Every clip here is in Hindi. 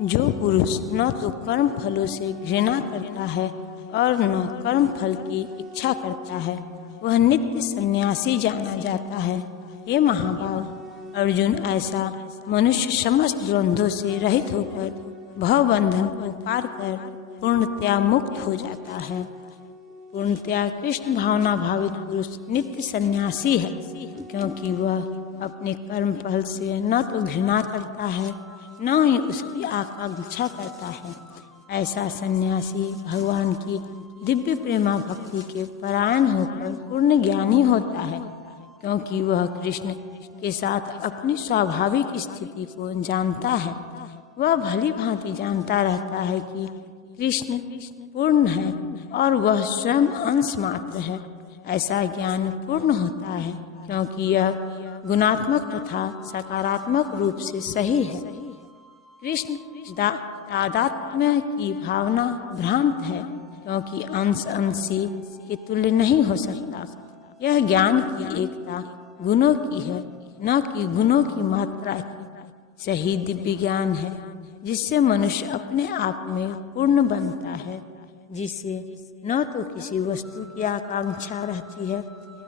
जो पुरुष न तो कर्म फलों से घृणा करता है और न कर्म फल की इच्छा करता है, वह नित्य सन्यासी जाना जाता है। हे महाभाव अर्जुन, ऐसा मनुष्य समस्त द्वंद्वों से रहित होकर भवबंधन को पार कर पूर्णतया मुक्त हो जाता है। पूर्णतया कृष्ण भावना भावित पुरुष नित्य सन्यासी है, क्योंकि वह अपने कर्म फल से न तो घृणा करता है, न ही उसकी आकांक्षा करता है। ऐसा सन्यासी भगवान की दिव्य प्रेमा भक्ति के परायण होकर पूर्ण ज्ञानी होता है, क्योंकि वह कृष्ण के साथ अपनी स्वाभाविक स्थिति को जानता है। वह भली भांति जानता रहता है कि कृष्ण पूर्ण है और वह स्वयं अंश मात्र है। ऐसा ज्ञान पूर्ण होता है, क्योंकि यह गुणात्मक तथा सकारात्मक रूप से सही है। कृष्ण तादात्म्य की भावना भ्रांत है, क्योंकि अंश अंशी के तुल्य नहीं हो सकता। यह ज्ञान की एकता गुणों की है, न कि गुणों की मात्रा की। सही दिव्य ज्ञान है जिससे मनुष्य अपने आप में पूर्ण बनता है, जिससे न तो किसी वस्तु की आकांक्षा रहती है,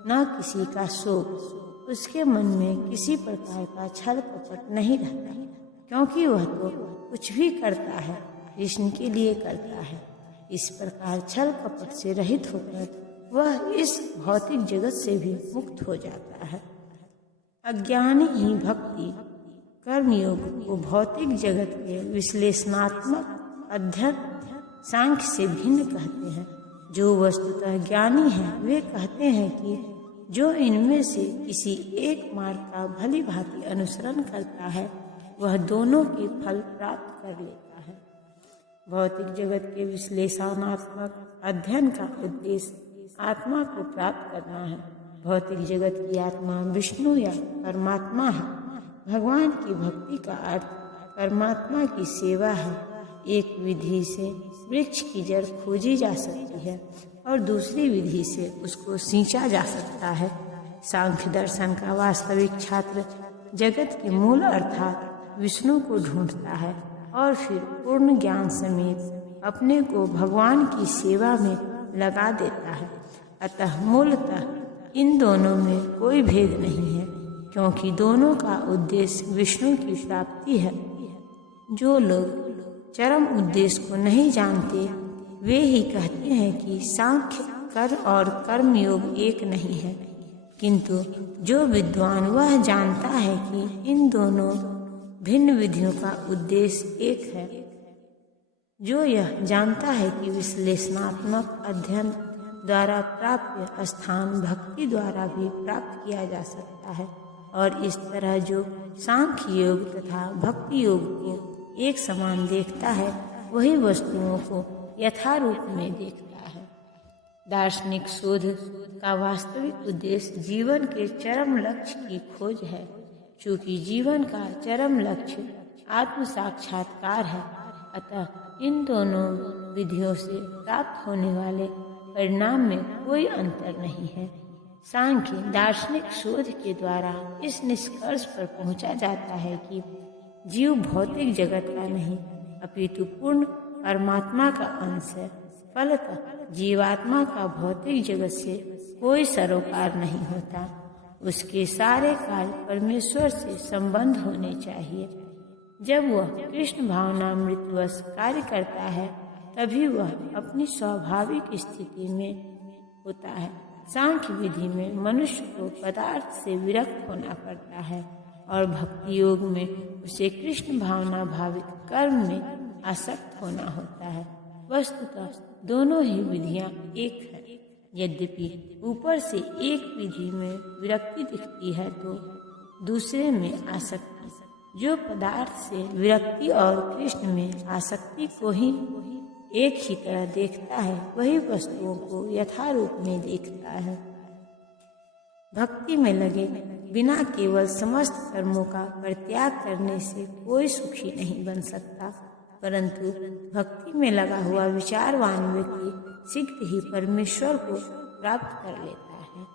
न किसी का शोक। उसके मन में किसी प्रकार का छल कपट नहीं रहता, क्योंकि वह तो कुछ भी करता है कृष्ण के लिए करता है। इस प्रकार छल कपट से रहित होकर वह इस भौतिक जगत से भी मुक्त हो जाता है। अज्ञानी ही भक्ति कर्मयोग को भौतिक जगत के विश्लेषणात्मक अध्ययन सांख्य से भिन्न कहते हैं। जो वस्तुतः ज्ञानी हैं वे कहते हैं कि जो इनमें से किसी एक मार्ग का भली भांति अनुसरण करता है, वह दोनों के फल प्राप्त कर लेता है। भौतिक जगत के विश्लेषणात्मक अध्ययन का उद्देश्य आत्मा को प्राप्त करना है। भौतिक जगत की आत्मा विष्णु या परमात्मा है। भगवान की भक्ति का अर्थ परमात्मा की सेवा है। एक विधि से वृक्ष की जड़ खोजी जा सकती है और दूसरी विधि से उसको सींचा जा सकता है। सांख्य दर्शन का वास्तविक छात्र जगत के मूल अर्थात विष्णु को ढूंढता है और फिर पूर्ण ज्ञान समेत अपने को भगवान की सेवा में लगा देता है। अतः मूलतः इन दोनों में कोई भेद नहीं है, क्योंकि दोनों का उद्देश्य विष्णु की प्राप्ति है। जो लोग चरम उद्देश्य को नहीं जानते वे ही कहते हैं कि सांख्य कर्म और कर्मयोग एक नहीं है, किंतु जो विद्वान वह जानता है कि इन दोनों भिन्न विधियों का उद्देश्य एक है। जो यह जानता है कि विश्लेषणात्मक अध्ययन द्वारा प्राप्य स्थान भक्ति द्वारा भी प्राप्त किया जा सकता है, और इस तरह जो सांख्य योग तथा भक्ति योग को एक समान देखता है, वही वस्तुओं को यथारूप में देखता है। दार्शनिक शोध का वास्तविक उद्देश्य जीवन के चरम लक्ष्य की खोज है। चूँकि जीवन का चरम लक्ष्य आत्म साक्षात्कार है, अतः इन दोनों विधियों से प्राप्त होने वाले परिणाम में कोई अंतर नहीं है। सांख्य दार्शनिक शोध के द्वारा इस निष्कर्ष पर पहुंचा जाता है कि जीव भौतिक जगत का नहीं अपितु पूर्ण परमात्मा का अंश है। फलतः जीवात्मा का भौतिक जगत से कोई सरोकार नहीं होता। उसके सारे कार्य परमेश्वर से संबंध होने चाहिए। जब वह कृष्ण भावनामृतवश कार्य करता है, तभी वह अपनी स्वाभाविक स्थिति में होता है। सांख्य विधि में मनुष्य को पदार्थ से विरक्त होना पड़ता है और भक्ति योग में उसे कृष्ण भावना भावित कर्म में आसक्त होना होता है। वस्तुतः दोनों ही विधियां एक है। यद्यपि ऊपर से एक विधि में विरक्ति दिखती है तो दूसरे में आसक्ति। जो पदार्थ से विरक्ति और कृष्ण में आसक्ति को ही एक ही तरह देखता है, वही वस्तुओं को यथारूप में देखता है। भक्ति में लगे बिना केवल समस्त कर्मों का परित्याग करने से कोई सुखी नहीं बन सकता, परंतु भक्ति में लगा हुआ विचारवान व्यक्ति शीघ्र ही परमेश्वर को प्राप्त कर लेता है।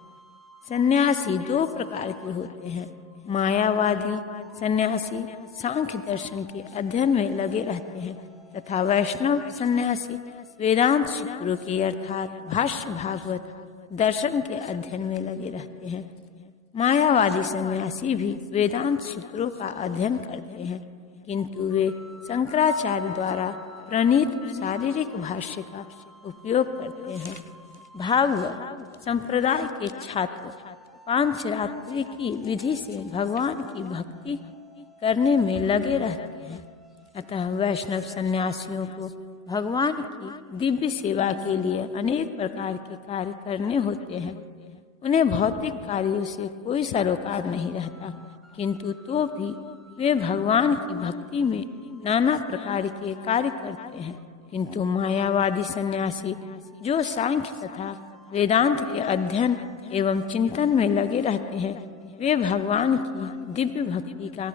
सन्यासी दो प्रकार के होते हैं। मायावादी सन्यासी सांख्य दर्शन के अध्ययन में लगे रहते हैं तथा वैष्णव सन्यासी वेदांत सूत्रों के अर्थात भाष्य भागवत दर्शन के अध्ययन में लगे रहते हैं। मायावादी सन्यासी भी वेदांत सूत्रों का अध्ययन करते हैं, किंतु वे शंकराचार्य द्वारा प्रणीत शारीरिक भाष्य का उपयोग करते हैं। भागवत संप्रदाय के छात्र पांचरात्रि की विधि से भगवान की भक्ति करने में लगे रहते हैं। अतः वैष्णव सन्यासियों को भगवान की दिव्य सेवा के लिए अनेक प्रकार के कार्य करने होते हैं। उन्हें भौतिक कार्यों से कोई सरोकार नहीं रहता, किंतु तो भी वे भगवान की भक्ति में नाना प्रकार के कार्य करते हैं। किंतु मायावादी सन्यासी जो सांख्य तथा वेदांत के अध्ययन एवं चिंतन में लगे रहते हैं, वे भगवान की दिव्य भक्ति का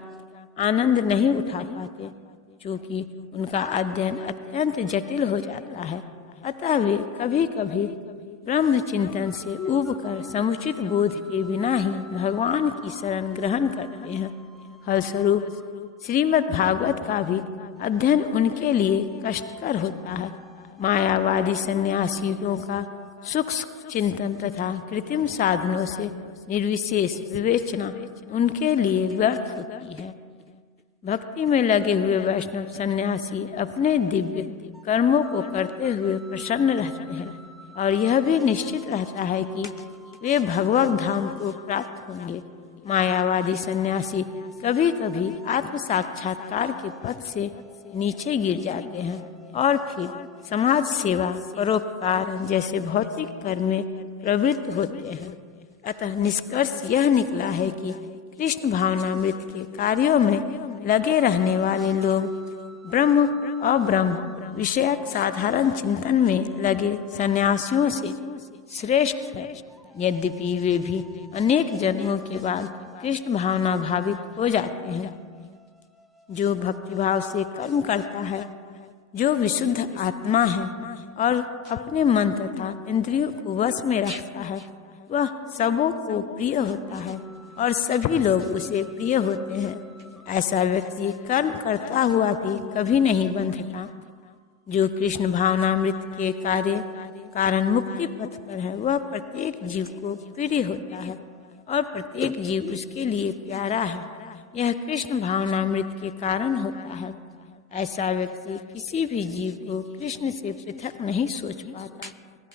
आनंद नहीं उठा पाते, क्योंकि उनका अध्ययन अत्यंत जटिल हो जाता है। अतः वे कभी कभी ब्रह्म चिंतन से ऊबकर समुचित बोध के बिना ही भगवान की शरण ग्रहण करते हैं। फलस्वरूप श्रीमद् भागवत का भी अध्ययन उनके लिए कष्टकर होता है। मायावादी सन्यासियों का सूक्ष्म चिंतन तथा कृत्रिम साधनों से निर्विशेष विवेचना उनके लिए व्यर्थ होती है। भक्ति में लगे हुए वैष्णव सन्यासी अपने दिव्य कर्मों को करते हुए प्रसन्न रहते हैं और यह भी निश्चित रहता है कि वे भगवत धाम को प्राप्त होंगे। मायावादी सन्यासी कभी कभी आत्म साक्षात्कार के पथ से नीचे गिर जाते हैं और फिर समाज सेवा परोपकार जैसे भौतिक कर्म में प्रवृत्त होते हैं। अतः निष्कर्ष यह निकला है कि कृष्ण भावनामृत के कार्यों में लगे रहने वाले लोग ब्रह्म और ब्रह्म विषयक साधारण चिंतन में लगे सन्यासियों से श्रेष्ठ है। यद्यपि वे भी अनेक जन्मों के बाद कृष्ण भावना भावित हो जाते हैं। जो भक्तिभाव से कर्म करता है, जो विशुद्ध आत्मा है और अपने मन तथा इंद्रियों को वश में रखता है, वह सबों को प्रिय होता है और सभी लोग उसे प्रिय होते हैं। ऐसा व्यक्ति कर्म करता हुआ भी कभी नहीं बंधता। जो कृष्ण भावनामृत के कार्य कारण मुक्ति पथ पर है, वह प्रत्येक जीव को प्रिय होता है और प्रत्येक जीव उसके लिए प्यारा है। यह कृष्ण भावनामृत के कारण होता है। ऐसा व्यक्ति किसी भी जीव को कृष्ण से पृथक नहीं सोच पाता।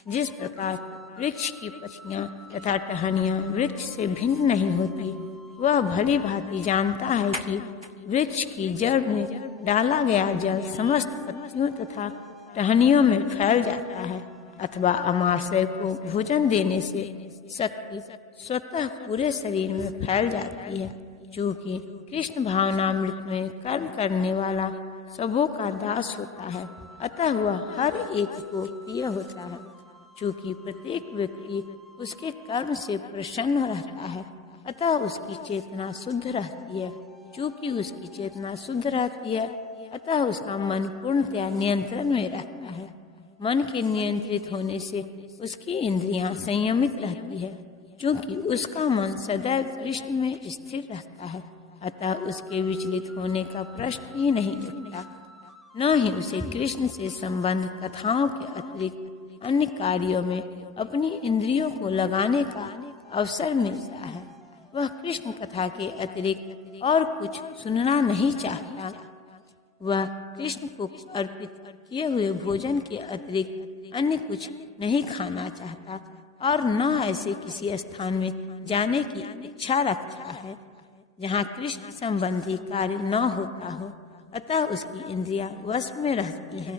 जिस प्रकार वृक्ष की पत्तियां तथा टहनियां वृक्ष से भिन्न नहीं होती, वह भली भांति जानता है कि वृक्ष की जड़ में डाला गया जल समस्त पत्तियों तथा टहनियों में फैल जाता है, अथवा अमाशय को भोजन देने से शक्ति स्वतः पूरे शरीर में फैल जाती है। चूँकि कृष्ण भावनामृत में कर्म करने वाला सबों का दास होता है, अतः वह हर एक को प्रिय होता है। चूँकि प्रत्येक व्यक्ति उसके कर्म से प्रसन्न रहता है, अतः उसकी चेतना शुद्ध रहती है। चूँकि उसकी चेतना शुद्ध रहती है, अतः उसका मन पूर्णतया नियंत्रण में रहता है। मन के नियंत्रित होने से उसकी इंद्रियां संयमित रहती है। चूँकि उसका मन सदैव कृष्ण में स्थिर रहता है, अतः उसके विचलित होने का प्रश्न ही नहीं उठता। न ही उसे कृष्ण से संबंध कथाओं के अतिरिक्त अन्य कार्यों में अपनी इंद्रियों को लगाने का अवसर मिलता है। वह कृष्ण कथा के अतिरिक्त और कुछ सुनना नहीं चाहता। वह कृष्ण को अर्पित किए हुए भोजन के अतिरिक्त अन्य कुछ नहीं खाना चाहता और न ऐसे किसी स्थान में जाने की इच्छा रखता है जहाँ कृष्ण संबंधी कार्य न होता हो। अतः उसकी इंद्रियां वश में रहती हैं।